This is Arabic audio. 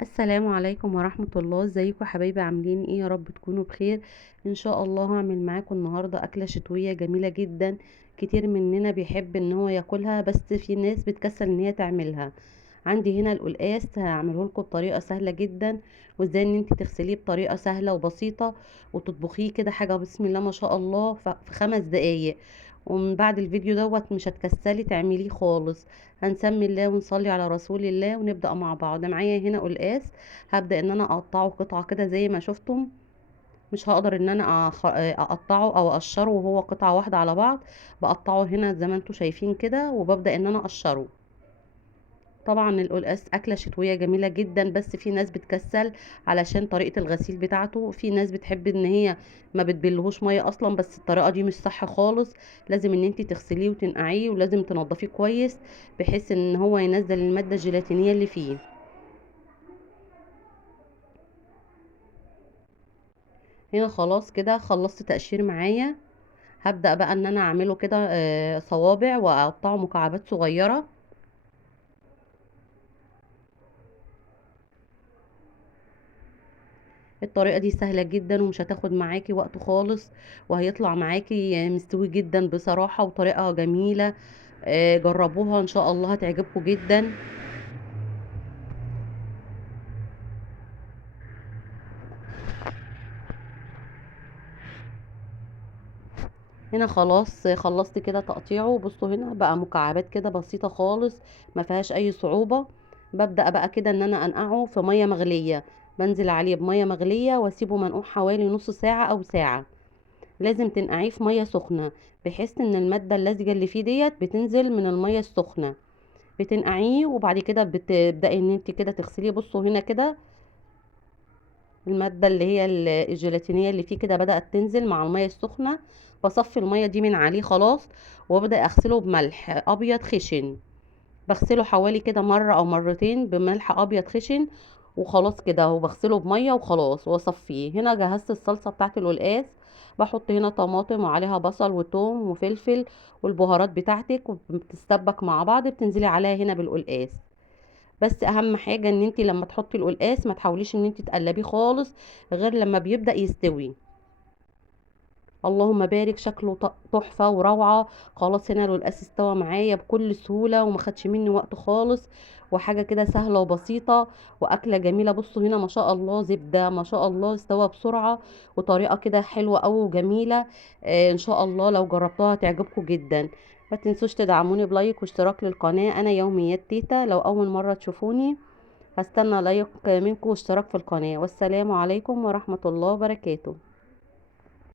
السلام عليكم ورحمة الله. ازيكم يا حبايبي؟ عاملين ايه؟ يا رب تكونوا بخير. ان شاء الله هعمل معاكم النهاردة اكلة شتوية جميلة جدا. كتير مننا بيحب ان هو ياكلها، بس في ناس بتكسل ان هي تعملها. عندي هنا القلقاس، هعمله لكم بطريقة سهلة جدا، وازاي ان انت تغسليه بطريقة سهلة وبسيطة، وتطبخيه كده حاجة بسم الله ما شاء الله في 5 دقايق. ومن بعد الفيديو دوت مش هتكسلي تعمليه خالص. هنسمي الله ونصلي على رسول الله ونبدأ مع بعض. معايا هنا قلقاس، هبدأ ان انا اقطعه قطعة كده زي ما شفتم. مش هقدر ان انا اقطعه او اقشره وهو قطعة واحدة على بعض. بقطعه هنا زي ما انتم شايفين كده، وببدأ ان انا اقشره. طبعا القلقاس اكله شتويه جميله جدا، بس في ناس بتكسل علشان طريقه الغسيل بتاعته. في ناس بتحب ان هي ما بتبلهوش ميه اصلا، بس الطريقه دي مش صح خالص. لازم ان انت تغسليه وتنقعيه، ولازم تنضفيه كويس بحيث ان هو ينزل الماده الجيلاتينيه اللي فيه. هنا خلاص كده خلصت تقشير معايا. هبدأ بقى ان انا اعمله كده صوابع، واقطعه مكعبات صغيره. الطريقة دي سهلة جدا ومش هتاخد معاكي وقت خالص، وهيطلع معاكي مستوي جدا بصراحة، وطريقة جميلة. جربوها ان شاء الله هتعجبكم جدا. هنا خلاص خلصت كده تقطيعه. بصوا هنا بقى مكعبات كده بسيطة خالص، ما فيهاش اي صعوبة. ببدأ بقى كده ان انا انقعه في مية مغلية. بنزل عليه بمية مغلية واسيبه منقوع حوالي نص ساعة او ساعة. لازم تنقعيه في مية سخنة، بحيث ان المادة اللزجة اللي فيه ديت بتنزل من المية السخنة. بتنقعيه وبعد كده بتبدأي ان انت كده تغسليه. بصوا هنا كده المادة اللي هي الجيلاتينية اللي فيه كده بدأت تنزل مع المية السخنة. بصفي المية دي من عليه خلاص، وابدأ اغسله بملح ابيض خشن. بغسله حوالي كده مرة او مرتين بملح ابيض خشن، وخلاص كده وبغسله بمية وخلاص واصفيه. هنا جهزت الصلصة بتاعت القلقاس. بحط هنا طماطم وعليها بصل وتوم وفلفل والبهارات بتاعتك، وبتتسبك مع بعض. بتنزلي عليها هنا بالقلقاس. بس اهم حاجه ان انت لما تحطي القلقاس ما تحاوليش ان انت تقلبيه خالص غير لما بيبدأ يستوي. اللهم بارك، شكله تحفه وروعه. خلاص هنا القلقاس استوى معايا بكل سهوله وما خدش مني وقت خالص، وحاجه كده سهله وبسيطه واكله جميله. بصوا هنا ما شاء الله زبده، ما شاء الله استوى بسرعه، وطريقه كده حلوه قوي وجميله. ان شاء الله لو جربتوها تعجبكم جدا. ما تنسوش تدعموني بلايك واشتراك للقناه. انا يوميات تيتا. لو اول مره تشوفوني هستنى لايك منكم واشتراك في القناه. والسلام عليكم ورحمه الله وبركاته.